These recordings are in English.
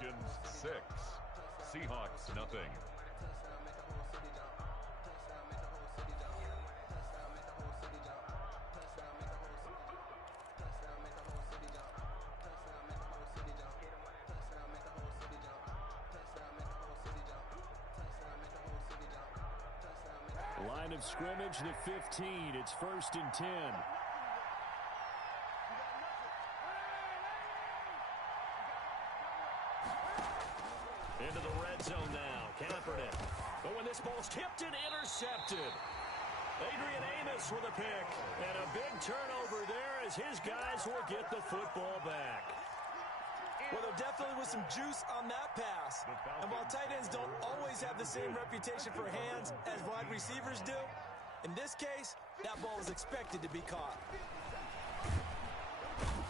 Falcons 6, Seahawks nothing. Line of scrimmage, the 15. It's 1st and 10. Into the red zone now. Kaepernick. But when this ball's tipped and intercepted. Adrian Amos with a pick. And a big turnover there as his guys will get the football back. Well, there definitely was some juice on that pass. And while tight ends don't always have the same reputation for hands as wide receivers do, in this case, that ball was expected to be caught.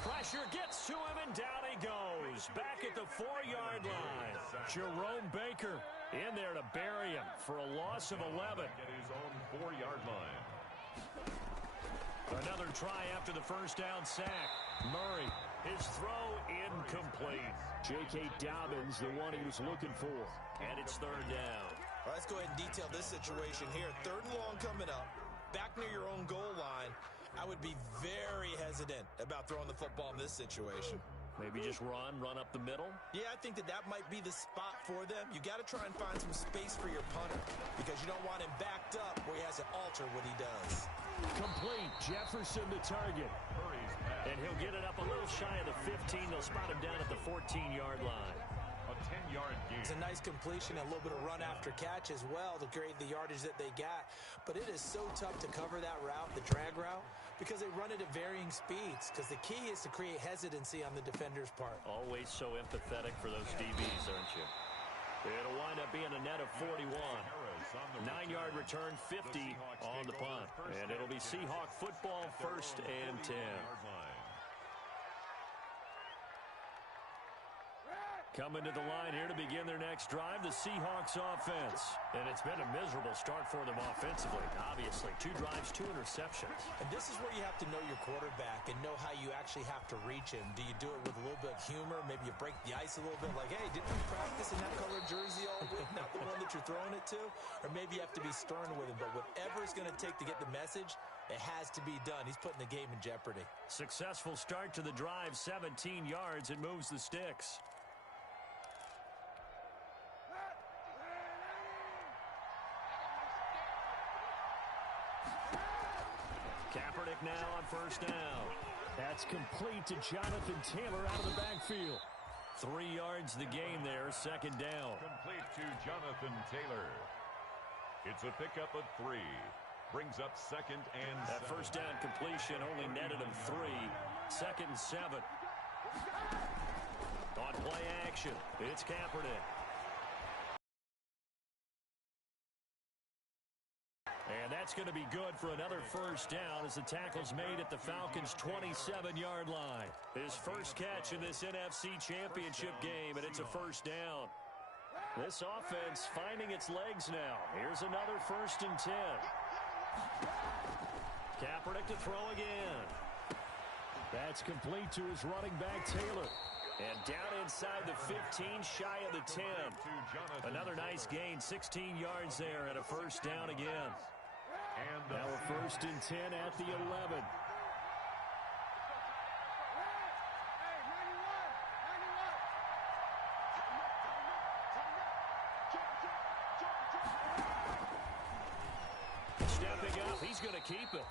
Pressure gets to him, and down he goes. Back at the 4-yard line. Jerome Baker in there to bury him for a loss of 11. At his own 4-yard line. Another try after the first down sack. Murray, his throw incomplete. J.K. Dobbins, the one he was looking for. And it's 3rd down. All right, let's go ahead and detail this situation here. 3rd and long coming up. Back near your own goal line. I would be very hesitant about throwing the football in this situation. Maybe just run up the middle? Yeah, I think that might be the spot for them. You got to try and find some space for your punter because you don't want him backed up where he has to alter what he does. Complete. Jefferson the target. And he'll get it up a little shy of the 15. They'll spot him down at the 14-yard line. A 10-yard gain. It's a nice completion and a little bit of run after catch as well to create the yardage that they got. But it is so tough to cover that route, the drag route, because they run it at varying speeds. Because the key is to create hesitancy on the defender's part. Always so empathetic for those DBs, aren't you? It'll wind up being a net of 41. 9-yard return, 50 on the punt. And it'll be Seahawk football, 1st and 10. Coming to the line here to begin their next drive, the Seahawks offense. And it's been a miserable start for them offensively, obviously. 2 drives, 2 interceptions. And this is where you have to know your quarterback and know how you actually have to reach him. Do you do it with a little bit of humor? Maybe you break the ice a little bit like, hey, didn't we practice in that colored jersey all week, not the one that you're throwing it to? Or maybe you have to be stern with him. But whatever it's going to take to get the message, it has to be done. He's putting the game in jeopardy. Successful start to the drive, 17 yards, and moves the sticks. Kaepernick now on 1st down. That's complete to Jonathan Taylor out of the backfield. 3 yards the gain there, 2nd down. Complete to Jonathan Taylor. It's a pickup of 3. Brings up 2nd and 7. That 1st down completion only netted him 3. 2nd and 7. On play action, it's Kaepernick. And that's going to be good for another 1st down as the tackle's made at the Falcons' 27-yard line. His first catch in this NFC Championship game, and it's a 1st down. This offense finding its legs now. Here's another 1st and 10. Kaepernick to throw again. That's complete to his running back, Taylor. And down inside the 15, shy of the 10. Another nice gain, 16 yards there, and a 1st down again. And now a 1st and 10 at the 11. Stepping up, he's going to keep it.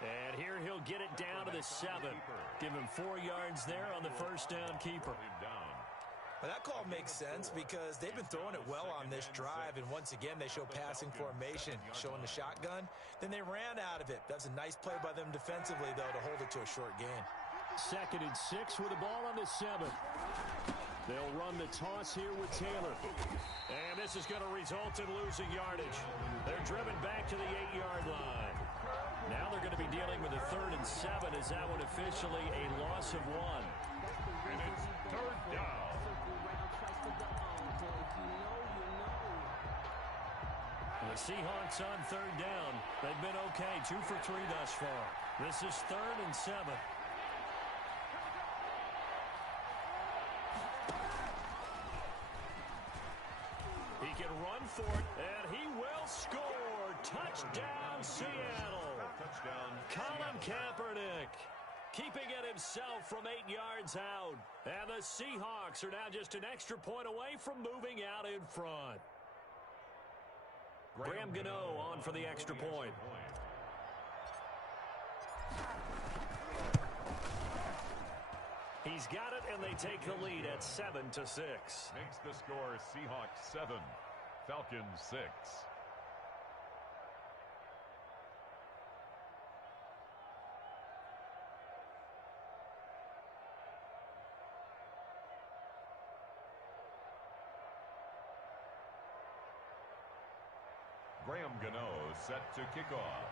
And here he'll get it down to the 7. Give him 4 yards there on the 1st down keeper. Well, that call makes sense because they've been throwing it well on this drive, and once again they show passing formation, showing the shotgun. Then they ran out of it. That's a nice play by them defensively, though, to hold it to a short gain. 2nd and 6 with the ball on the 7. They'll run the toss here with Taylor. And this is going to result in losing yardage. They're driven back to the 8-yard line. Now they're going to be dealing with a 3rd and 7 as that one officially a loss of 1. And it's 3rd down. The Seahawks on 3rd down. They've been okay, 2 for 3 thus far. This is 3rd and 7. for it, and he will score. Touchdown, Seattle. Touchdown, Colin Kaepernick keeping it himself from 8 yards out. And the Seahawks are now just an extra point away from moving out in front. Graham Gano on for the extra point. He's got it, and they take the lead at 7-6. Makes the score Seahawks 7, Falcons 6. Graham Gano set to kick off.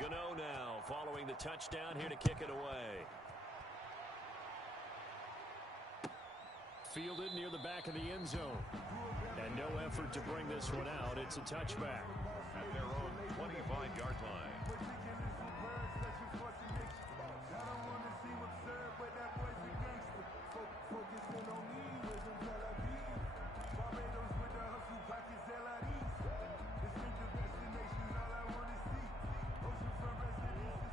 Gano now following the touchdown here to kick it away. Fielded near the back of the end zone. And no effort to bring this one out. It's a touchback. At their own 25-yard line.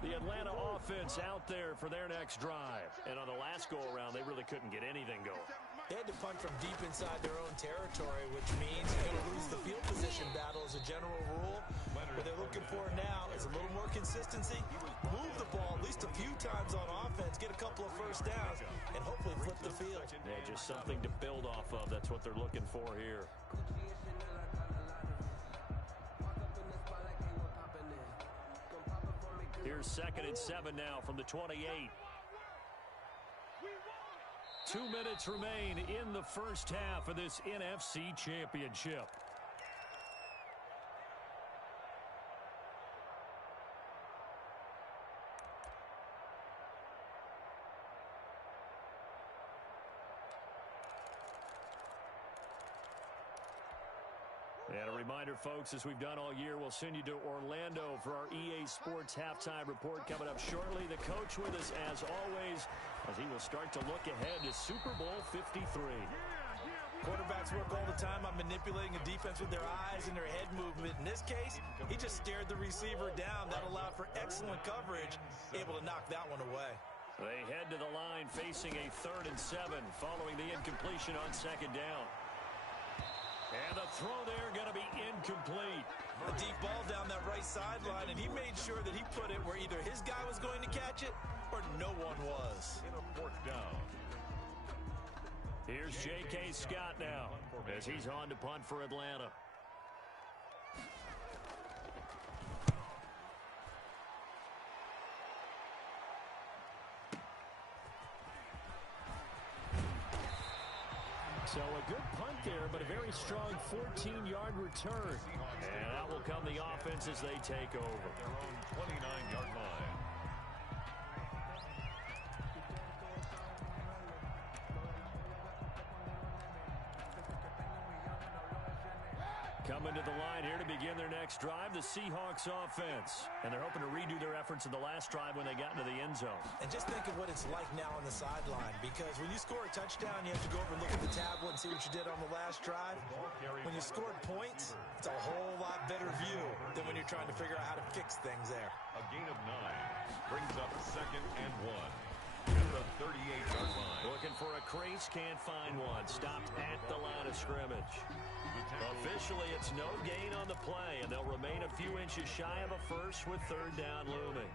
The Atlanta offense out there for their next drive. And on the last go-around, they really couldn't get anything going. They had to punt from deep inside their own territory, which means you're going to lose the field position battle as a general rule. What they're looking for now is a little more consistency. Move the ball at least a few times on offense, get a couple of first downs, and hopefully flip the field. Yeah, just something to build off of. That's what they're looking for here. Here's 2nd and 7 now from the 28. 2 minutes remain in the first half of this NFC Championship. And a reminder, folks, as we've done all year, we'll send you to Orlando for our EA Sports halftime report coming up shortly. The coach with us, as always, as he will start to look ahead to Super Bowl 53. Quarterbacks work all the time on manipulating a defense with their eyes and their head movement. In this case, he just stared the receiver down. That allowed for excellent coverage, able to knock that one away. They head to the line facing a 3rd and 7 following the incompletion on 2nd down. And the throw there going to be incomplete. A deep ball down that right sideline, and he made sure that he put it where either his guy was going to catch it or no one was. In a 4th down. Here's J.K. Scott now as he's on to punt for Atlanta. So a good punt there, but a very strong 14-yard return. And that will come the offense as they take over. Their own 29-yard line. Coming to the line here to begin their next drive, the Seahawks offense. And they're hoping to redo their efforts in the last drive when they got into the end zone. And just think of what it's like now on the sideline, because when you score a touchdown, you have to go over and look at the tablet and see what you did on the last drive. When you scored points, it's a whole lot better view than when you're trying to figure out how to fix things there. A gain of 9 brings up 2nd and 1. At the 38-yard line. Looking for a crease, can't find one. Stopped at the line of scrimmage. Officially, it's no gain on the play, and they'll remain a few inches shy of a first with 3rd down looming.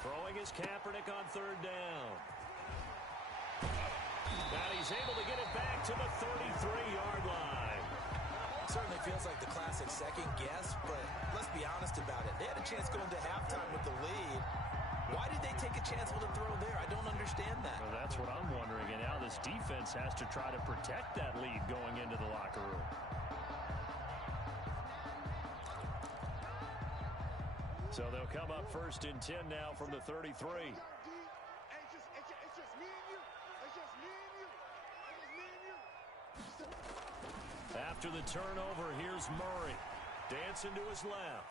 Throwing is Kaepernick on 3rd down. And he's able to get it back to the 33-yard line. Certainly feels like the classic second guess, but let's be honest about it. They had a chance going to halftime with the lead. Why did they take a chance with a throw there? I don't understand that. Well, that's what I'm wondering. And now this defense has to try to protect that lead going into the locker room. So they'll come up 1st and 10 now from the 33. After the turnover, here's Murray. Dancing to his left.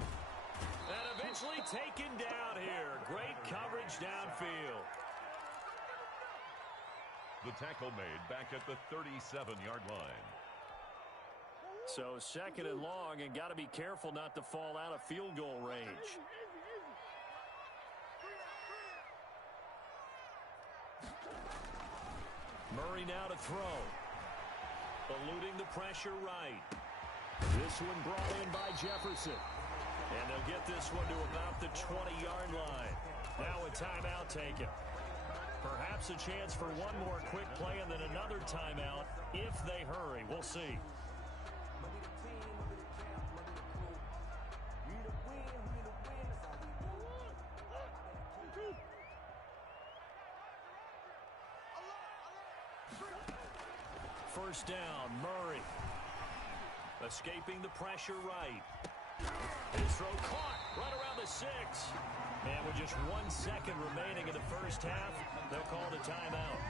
And eventually taken down here. Great coverage downfield. The tackle made back at the 37-yard line. So second and long, and got to be careful not to fall out of field goal range. Murray now to throw. Eluding the pressure right. This one brought in by Jefferson. And they'll get this one to about the 20-yard line. Now a timeout taken. Perhaps a chance for one more quick play and then another timeout if they hurry. We'll see. First down, Murray. Escaping the pressure right. His throw caught right around the 6. And with just 1 second remaining in the first half, they'll call it a timeout.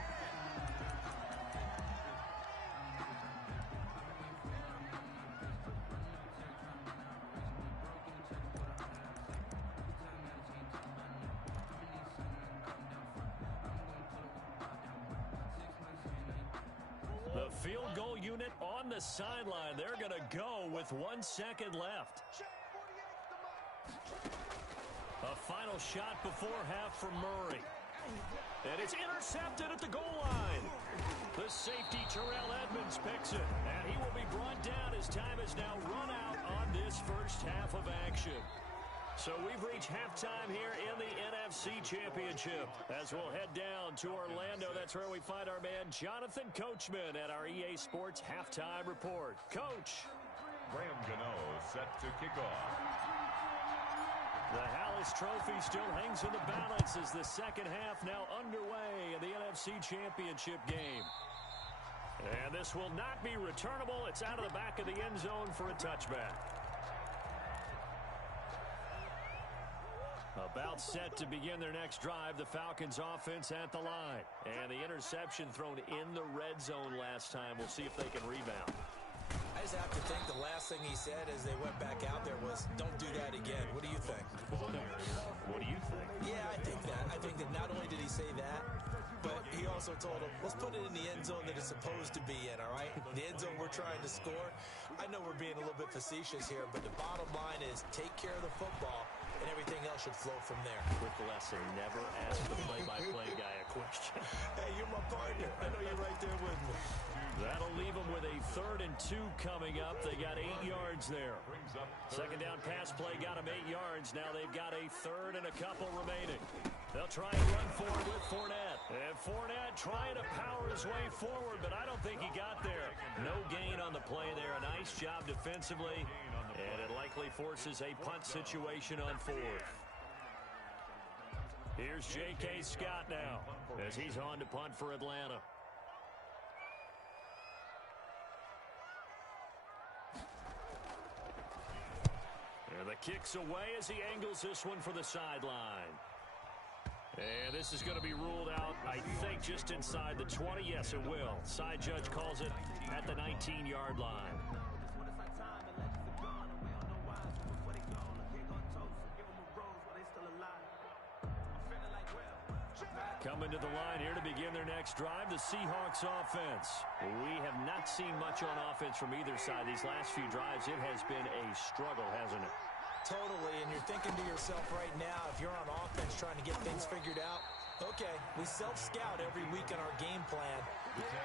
The field goal unit on the sideline. They're going to go with 1 second left. A final shot before half from Murray. And it's intercepted at the goal line. The safety, Terrell Edmonds, picks it. And he will be brought down as time has now run out on this first half of action. So we've reached halftime here in the NFC Championship. As we'll head down to Orlando, that's where we find our man Jonathan Coachman at our EA Sports Halftime Report. Coach. Graham Gano set to kick off. The Hallis Trophy still hangs in the balance as the second half now underway in the NFC Championship game. And this will not be returnable. It's out of the back of the end zone for a touchback. About set to begin their next drive, the Falcons offense at the line. And the interception thrown in the red zone last time. We'll see if they can rebound. I just have to think the last thing he said as they went back out there was, don't do that again. What do you think? What do you think? Yeah, I think that. I think that not only did he say that, but he also told him, let's put it in the end zone that it's supposed to be in, all right? The end zone we're trying to score. I know we're being a little bit facetious here, but the bottom line is take care of the football, and everything else should flow from there. Quick lesson, never ask the play-by-play guy a question. Hey, you're my partner. I know you're right there with me. That'll leave them with a 3rd and 2 coming up. They got 8 yards there. Second down pass play got them 8 yards. Now they've got a 3rd and a couple remaining. They'll try and run forward with Fournette. And Fournette trying to power his way forward, but I don't think he got there. No gain on the play there. A nice job defensively. And it likely forces a punt situation on 4th. Here's J.K. Scott now as he's on to punt for Atlanta. And the kick's away as he angles this one for the sideline. And this is going to be ruled out, I think, just inside the 20. Yes, it will. Side judge calls it at the 19-yard line. Coming to the line here to begin their next drive, the Seahawks offense. We have not seen much on offense from either side. These last few drives, it has been a struggle, hasn't it? Totally, and you're thinking to yourself right now, if you're on offense trying to get things figured out, okay, we self-scout every week in our game plan.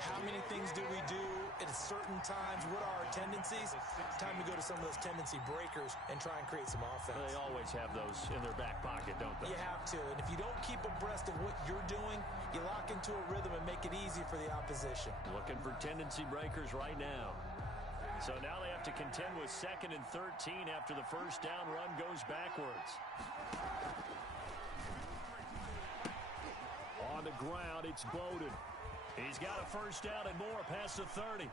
How many things do we do at certain times? What are our tendencies? Time to go to some of those tendency breakers and try and create some offense. They always have those in their back pocket, don't they? You have to, and if you don't keep abreast of what you're doing, you lock into a rhythm and make it easy for the opposition. Looking for tendency breakers right now. So now they have to contend with 2nd and 13 after the first down run goes backwards. On the ground, it's Bowden. He's got a first down and more past the 30.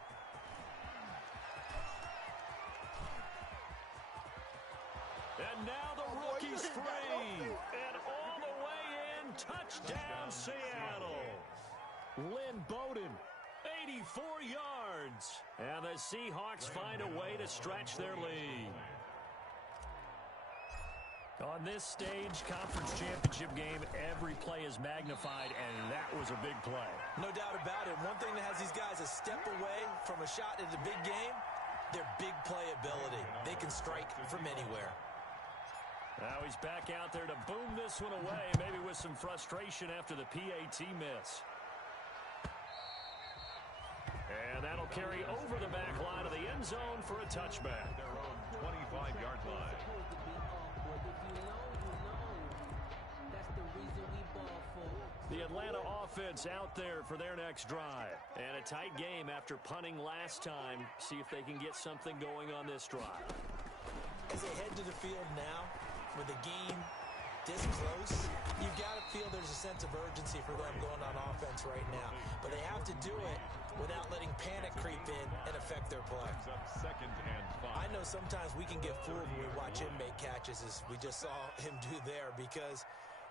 And now the rookie's free. And all the way in, touchdown Seattle. Lynn Bowden, a 84 yards. And the Seahawks find a way to stretch their lead. On this stage, conference championship game, every play is magnified, and that was a big play. No doubt about it. One thing that has these guys a step away from a shot at the big game, their big play ability. They can strike from anywhere. Now he's back out there to boom this one away, maybe with some frustration after the PAT miss. And that'll carry over the back line of the end zone for a touchback. Their own 25-yard line. The Atlanta offense out there for their next drive. And a tight game after punting last time. See if they can get something going on this drive. As they head to the field now, with the game this close, you've got to feel there's a sense of urgency for them going on offense right now. But they have to do it without letting panic creep in and affect their play. Second and 5. I know sometimes we can get fooled when we watch him make catches, as we just saw him do there, because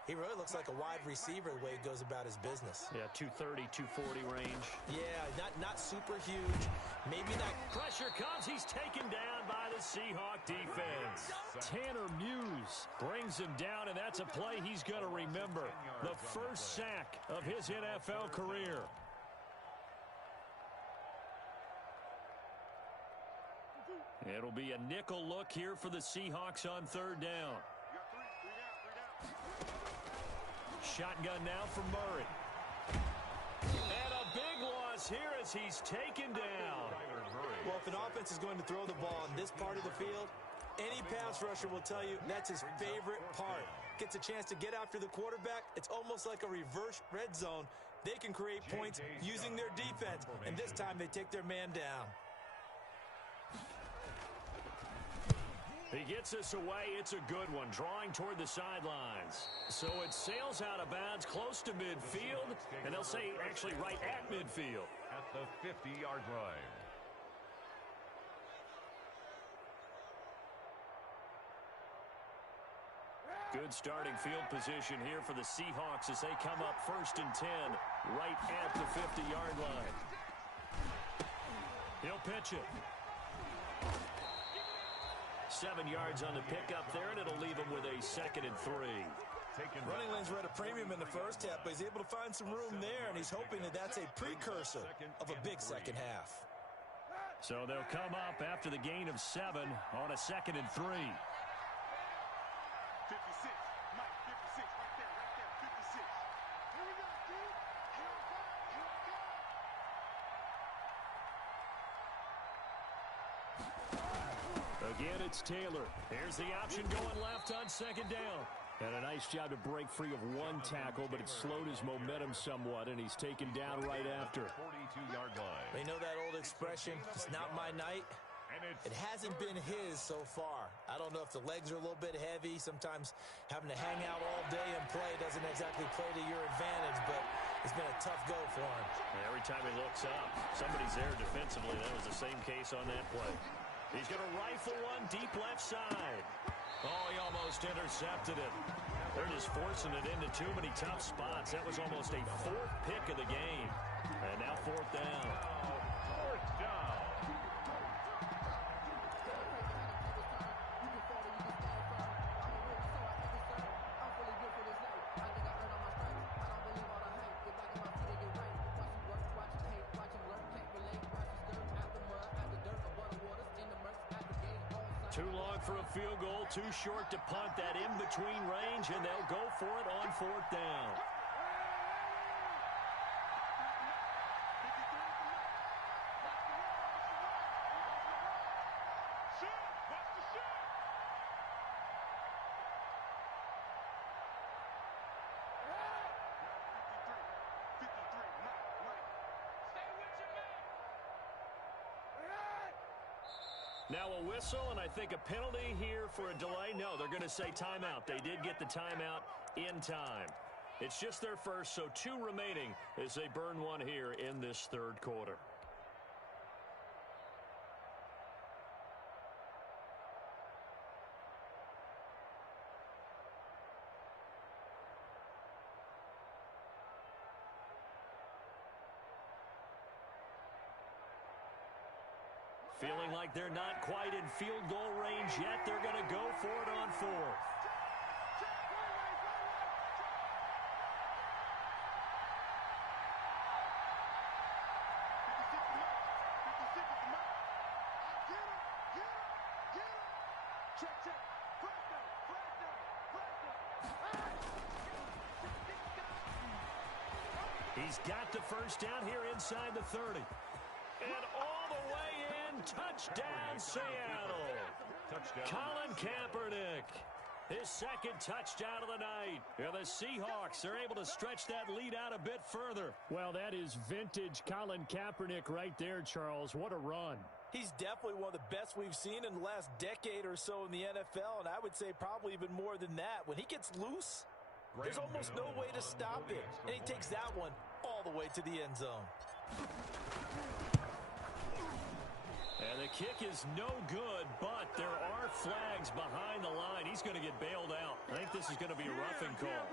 he really looks like a wide receiver the way he goes about his business. Yeah, 230, 240 range. Yeah, not super huge. Maybe not. Pressure comes. He's taken down by the Seahawk defense. Tanner Muse brings him down, and that's a play he's going to remember. The first sack of his NFL career. It'll be a nickel look here for the Seahawks on third down. Shotgun now from Murray. And a big loss here as he's taken down. Well, if an offense is going to throw the ball in this part of the field, any pass rusher will tell you that's his favorite part. Gets a chance to get after the quarterback. It's almost like a reverse red zone. They can create points using their defense, and this time they take their man down. He gets us away. It's a good one, drawing toward the sidelines. So it sails out of bounds close to midfield, and they'll say actually right at midfield. At the 50-yard line. Good starting field position here for the Seahawks as they come up 1st and 10, right at the 50-yard line. He'll pitch it. 7 yards on the pickup there, and it'll leave him with a 2nd and 3. Running lanes were at a premium in the first half, but he's able to find some room there, and he's hoping that that's a precursor of a big second half. So they'll come up after the gain of 7 on a 2nd and 3. 56, Mike, 56, right there, 56. Here we go, dude. Here we go. Again, it's Taylor. Here's the option going left on 2nd down. And a nice job to break free of one tackle, but it slowed his momentum somewhat, and he's taken down right after. 42-yard line. They know that old expression, it's not my night. It hasn't been his so far. I don't know if the legs are a little bit heavy. Sometimes having to hang out all day and play doesn't exactly play to your advantage, but it's been a tough go for him. And every time he looks up, somebody's there defensively. That was the same case on that play. He's going to rifle one deep left side. Oh, he almost intercepted it. They're just forcing it into too many tough spots. That was almost a 4th pick of the game. And now 4th down. Fourth down. Too long for a field goal, too short to punt that in-between range, and they'll go for it on 4th down. Now a whistle, and I think a penalty here for a delay. No, they're going to say timeout. They did get the timeout in time. It's just their first, so 2 remaining as they burn one here in this 3rd quarter. Feeling like they're not quite in field goal range yet. They're going to go for it on fourth. He's got the first down here inside the 30. And all the way in, touchdown Seattle. Colin Kaepernick, his second touchdown of the night. And the Seahawks are able to stretch that lead out a bit further. Well, that is vintage Colin Kaepernick right there, Charles. What a run. He's definitely one of the best we've seen in the last decade or so in the NFL, and I would say probably even more than that. When he gets loose, there's almost no way to stop it. And he takes that one all the way to the end zone. And the kick is no good, but there are flags behind the line. He's going to get bailed out. I think this is going to be a roughing call.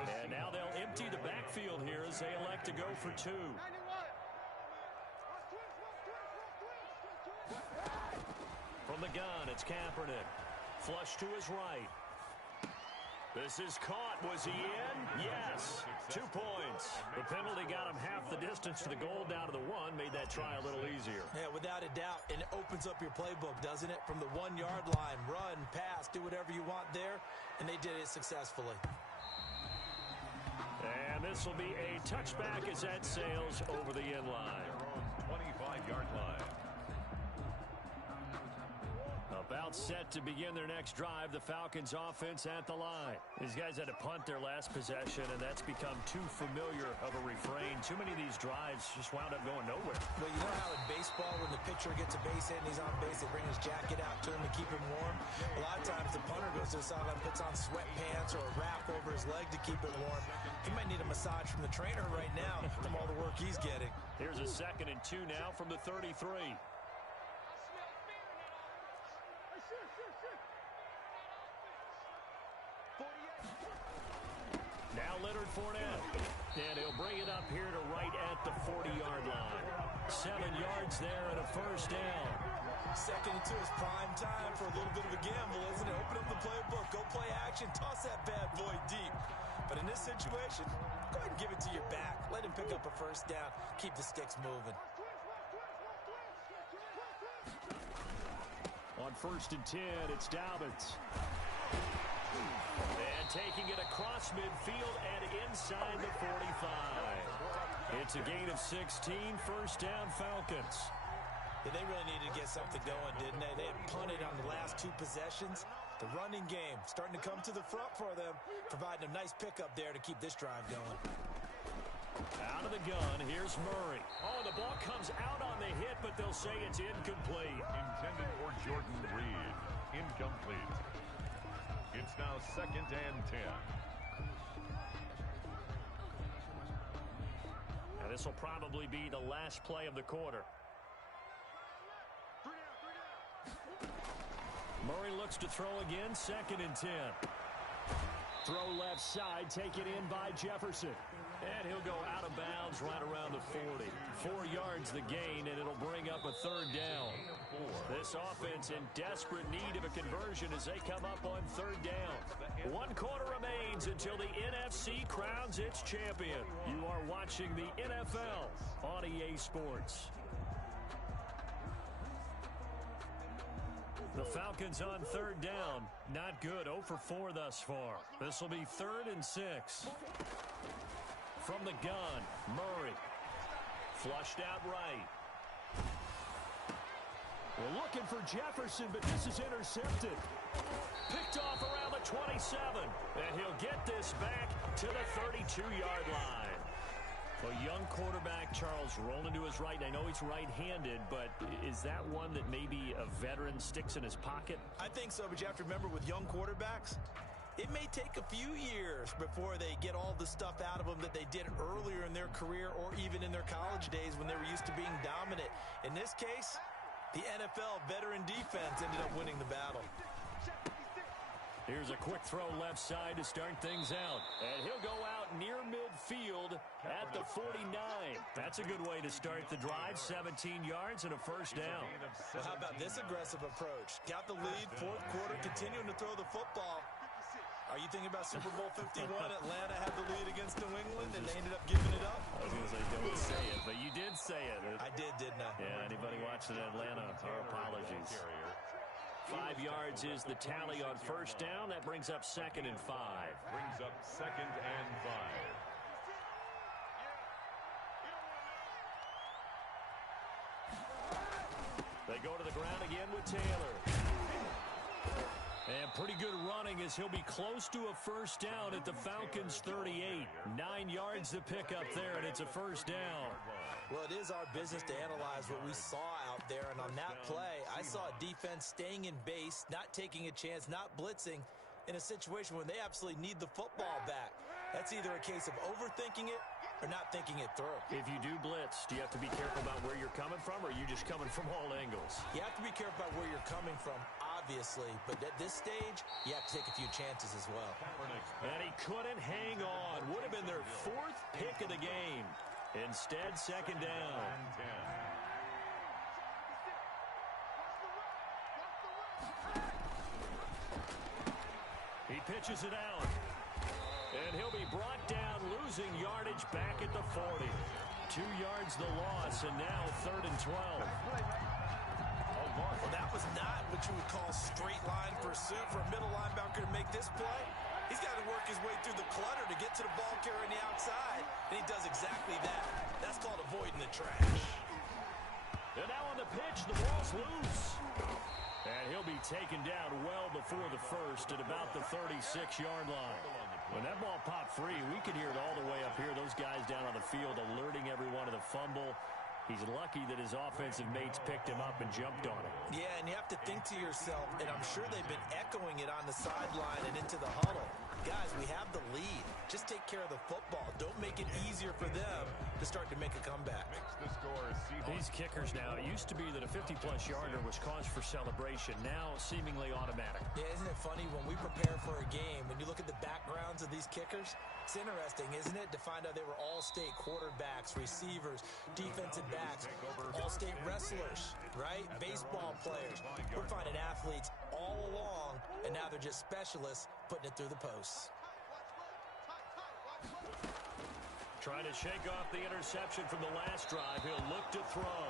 And now they'll empty the backfield here as they elect to go for two. From the gun, it's Kaepernick. Flush to his right. This is caught. Was he in? Yes. 2 points. The penalty got him half the distance to the goal down to the one. Made that try a little easier. Yeah, without a doubt. And it opens up your playbook, doesn't it? From the 1 yard line, run, pass, do whatever you want there. And they did it successfully. And this will be a touchback as that sails over the end line. 25-yard line. About set to begin their next drive, the Falcons offense at the line. These guys had to punt their last possession, and that's become too familiar of a refrain. Too many of these drives just wound up going nowhere. Well, you know how in baseball, when the pitcher gets a base hit and he's on base, they bring his jacket out to him to keep him warm? A lot of times the punter goes to the sideline, puts on sweatpants or a wrap over his leg to keep him warm. He might need a massage from the trainer right now from all the work he's getting. Here's a 2nd and 2 now from the 33. Now Leonard Fournette, and he'll bring it up here to right at the 40-yard line. 7 yards there and a first down. 2nd and 2 is prime time for a little bit of a gamble, isn't it? Open up the playbook, go play action, toss that bad boy deep. But in this situation, go ahead and give it to your back. Let him pick up a first down, keep the sticks moving. On 1st and 10, it's Dobbins. And taking it across midfield and inside the 45. It's a gain of 16, first down Falcons. Yeah, they really needed to get something going, didn't they? They had punted on the last 2 possessions. The running game starting to come to the front for them, providing a nice pickup there to keep this drive going. Out of the gun, here's Murray. Oh, the ball comes out on the hit, but they'll say it's incomplete. Intended for Jordan Reed. Incomplete. It's now 2nd and 10. Now this will probably be the last play of the quarter. Murray looks to throw again, 2nd and 10. Throw left side, taken in by Jefferson. And he'll go out of bounds right around the 40. 4 yards the gain, and it'll bring up a 3rd down. This offense in desperate need of a conversion as they come up on 3rd down. 1 quarter remains until the NFC crowns its champion. You are watching the NFL on EA Sports. The Falcons on 3rd down. Not good. 0 for 4 thus far. This will be 3rd and 6. From the gun, Murray. Flushed out right. We're looking for Jefferson, but this is intercepted. Picked off around the 27. And he'll get this back to the 32-yard line. A young quarterback, Charles, rolling to his right. I know he's right-handed, but is that one that maybe a veteran sticks in his pocket? I think so, but you have to remember with young quarterbacks, It may take a few years before they get all the stuff out of them that they did earlier in their career or even in their college days when they were used to being dominant. In this case, the NFL veteran defense ended up winning the battle. Here's a quick throw left side to start things out. And he'll go out near midfield at the 49. That's a good way to start the drive. 17 yards and a first down. Well, how about this aggressive approach? Got the lead, fourth quarter, continuing to throw the football. Are you thinking about Super Bowl 51? Atlanta had the lead against New England, and they ended up giving it up? I was going to say, don't say it, but you did say it. I did, didn't I? Yeah, anybody watching Atlanta, our apologies. 5 yards is the tally on first down. That brings up 2nd and 5. Brings up 2nd and 5. They go to the ground again with Taylor. And pretty good running as he'll be close to a first down at the Falcons' 38. 9 yards to pick up there, and it's a first down. Well, it is our business to analyze what we saw out there, and on that play, I saw a defense staying in base, not taking a chance, not blitzing, in a situation where they absolutely need the football back. That's either a case of overthinking it or not thinking it through. If you do blitz, do you have to be careful about where you're coming from, or are you just coming from all angles? You have to be careful about where you're coming from, obviously, but at this stage, you have to take a few chances as well. And he couldn't hang on. Would have been their 4th pick of the game. Instead, 2nd down. He pitches it out. And he'll be brought down, losing yardage back at the 40. 2 yards the loss, and now 3rd and 12. Well, that was not what you would call straight line pursuit for a middle linebacker to make this play. He's got to work his way through the clutter to get to the ball carrier on the outside, and he does exactly that. That's called avoiding the trash. And now on the pitch, the ball's loose. And he'll be taken down well before the first at about the 36-yard line. When that ball popped free, we could hear it all the way up here. Those guys down on the field alerting everyone to the fumble. He's lucky that his offensive mates picked him up and jumped on him. Yeah, and you have to think to yourself, and I'm sure they've been echoing it on the sideline and into the huddle. Guys, we have the lead. Just take care of the football. Don't make it easier for them to start to make a comeback. These kickers now, it used to be that a 50-plus yarder was cause for celebration. Now, seemingly automatic. Yeah, isn't it funny when we prepare for a game, when you look at the backgrounds of these kickers, it's interesting, isn't it, to find out they were all-state quarterbacks, receivers, defensive backs, all-state wrestlers, right? Baseball players. We're finding athletes all along, and now they're just specialists putting it through the posts. Trying to shake off the interception from the last drive. He'll look to throw.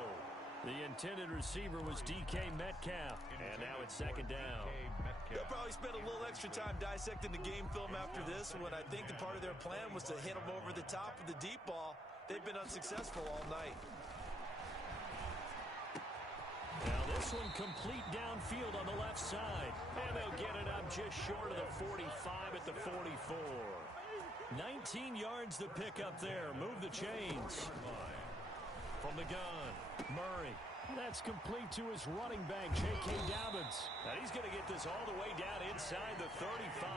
The intended receiver was DK Metcalf. And now it's 2nd down. They'll probably spend a little extra time dissecting the game film after this when I think the part of their plan was to hit them over the top of the deep ball. They've been unsuccessful all night. Now this one complete downfield on the left side. And they'll get it up just short of the 45 at the 44. 19 yards to pick up there. Move the chains. From the gun, Murray. That's complete to his running back, J.K. Dobbins. Now he's going to get this all the way down inside the 35.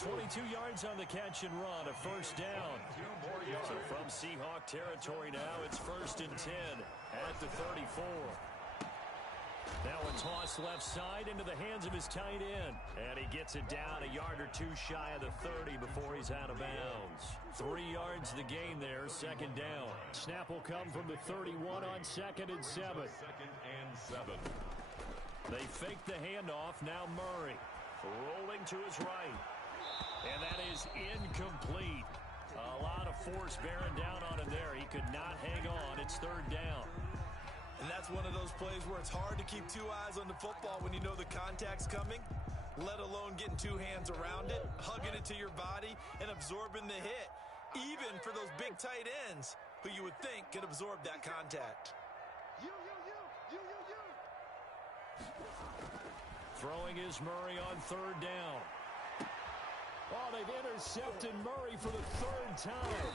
22 yards on the catch and run, a first down. So from Seahawk territory now, it's 1st and 10 at the 34. Now a toss left side into the hands of his tight end. And he gets it down a yard or two shy of the 30 before he's out of bounds. 3 yards the gain there, 2nd down. Snap will come from the 31 on 2nd and 7. 2nd and 7. They fake the handoff. Now Murray rolling to his right. And that is incomplete. A lot of force bearing down on him there. He could not hang on. It's 3rd down. And that's one of those plays where it's hard to keep 2 eyes on the football when you know the contact's coming, let alone getting 2 hands around it, hugging it to your body, and absorbing the hit, even for those big tight ends who you would think could absorb that contact. Throwing is Murray on 3rd down. Oh, they've intercepted Murray for the 3rd time.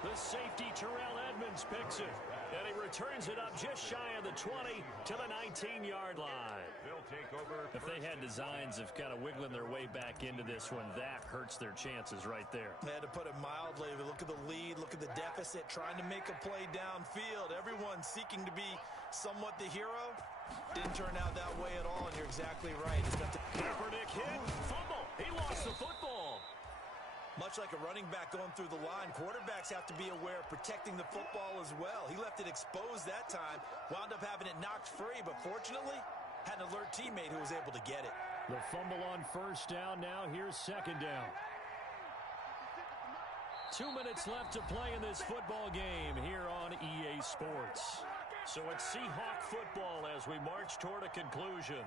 The safety, Terrell Edmonds, picks it. And he returns it up just shy of the 20 to the 19-yard line. They'll take over. If they had designs of kind of wiggling their way back into this one, that hurts their chances right there. They had to put it mildly. Look at the lead. Look at the deficit. Trying to make a play downfield. Everyone seeking to be somewhat the hero. Didn't turn out that way at all, and you're exactly right. Kaepernick hit. Fumble. He lost the football. Much like a running back going through the line, quarterbacks have to be aware of protecting the football as well. He left it exposed that time, wound up having it knocked free, but fortunately, had an alert teammate who was able to get it. The fumble on first down. Now here's second down. 2 minutes left to play in this football game here on EA Sports. So it's Seahawk football as we march toward a conclusion.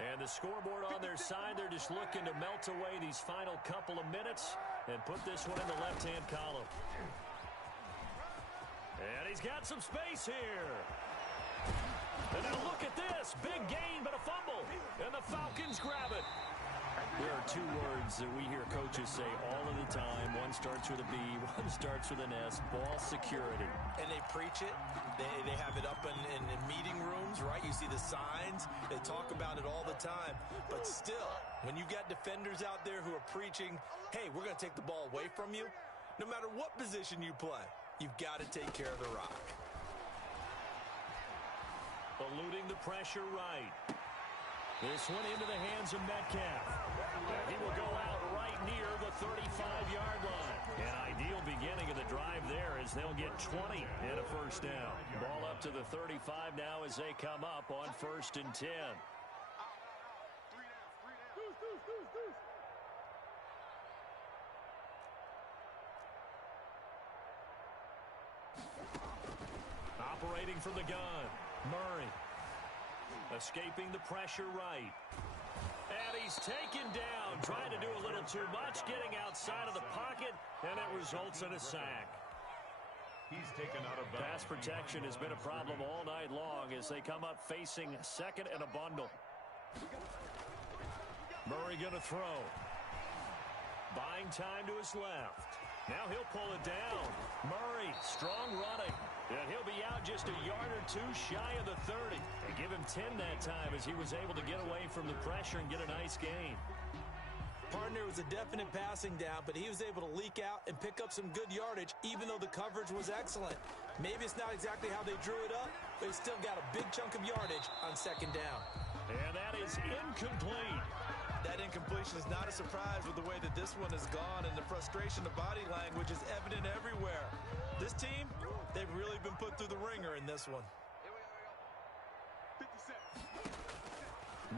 And the scoreboard on their side, they're just looking to melt away these final couple of minutes and put this one in the left-hand column. And he's got some space here. And now look at this. Big gain, but a fumble. And the Falcons grab it. There are two words that we hear coaches say all of the time. One starts with a B, one starts with an S. Ball security. And they preach it. They have it up in meeting rooms, right? You see the signs. They talk about it all the time. But still, when you got defenders out there who are preaching, hey, we're going to take the ball away from you, no matter what position you play, you've got to take care of the rock. Eluding the pressure right. This one into the hands of Metcalf. And he will go out right near the 35-yard line. An ideal beginning of the drive there as they'll get 20 and a first down. Ball up to the 35 now as they come up on 1st and 10. Operating from the gun, Murray. Escaping the pressure right. And he's taken down, trying to do a little too much, getting outside of the pocket, and it results in a sack. He's taken out of bounds. Pass protection has been a problem all night long as they come up facing second and a bundle. Murray going to throw. Buying time to his left. Now he'll pull it down. Murray, strong running. And he'll be out just a yard or two shy of the 30. They give him 10 that time as he was able to get away from the pressure and get a nice gain. Partner was a definite passing down, but he was able to leak out and pick up some good yardage, even though the coverage was excellent. Maybe it's not exactly how they drew it up, but he still got a big chunk of yardage on second down. And that is incomplete. That incompletion is not a surprise with the way that this one has gone, and the frustration of body language is evident everywhere. This team, they've really been put through the ringer in this one.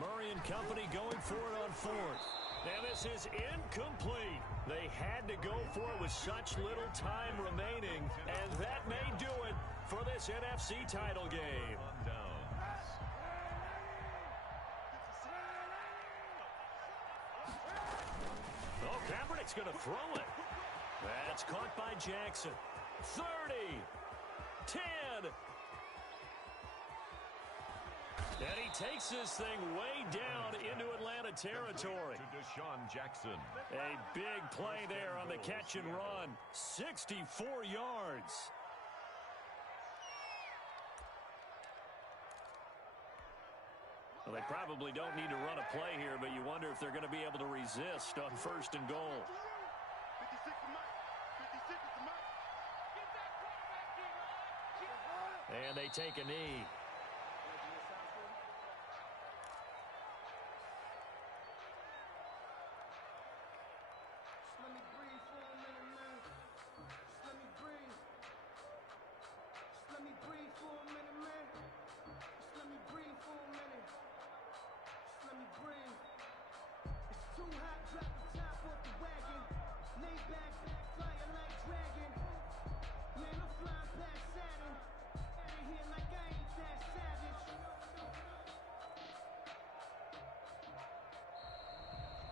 Murray and company going for it on 4th. And this is incomplete. They had to go for it with such little time remaining, and that may do it for this NFC title game. Oh, Kaepernick's going to throw it. That's caught by Jackson. 30, 10. And he takes this thing way down into Atlanta territory. To Deshaun Jackson. A big play there on the catch and run. 64 yards. Well, they probably don't need to run a play here, but you wonder if they're going to be able to resist on 1st and goal. 56 to Mike. 56 to Mike. And they take a knee.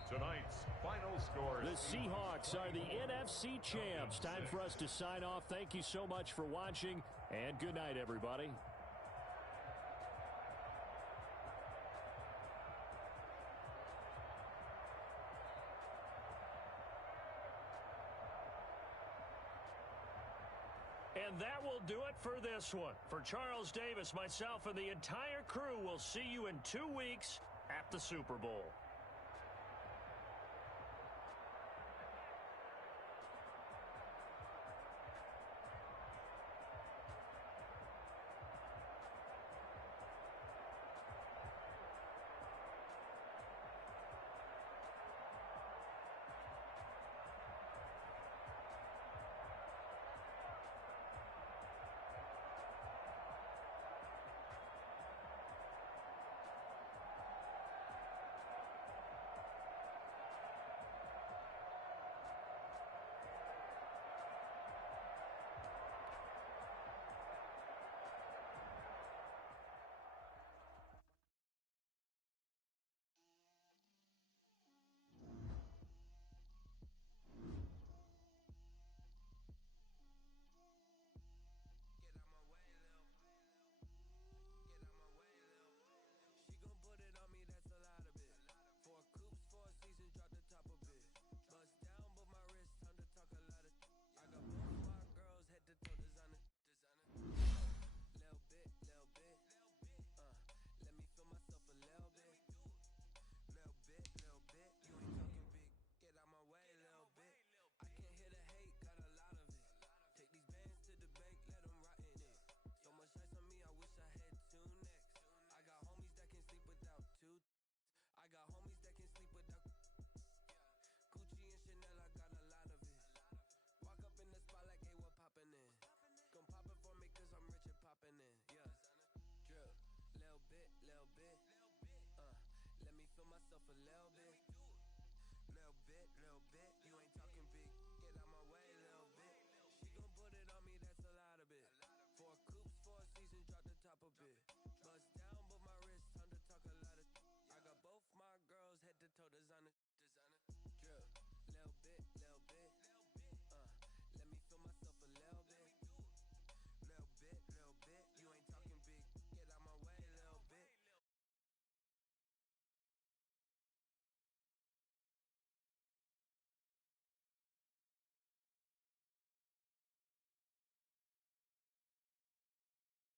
Tonight's final score. The Seahawks are the NFC champs. Time for us to sign off. Thank you so much for watching, and good night, everybody. And that will do it for this one. For Charles Davis, myself, and the entire crew, will see you in 2 weeks at the Super Bowl. Let me feel myself a little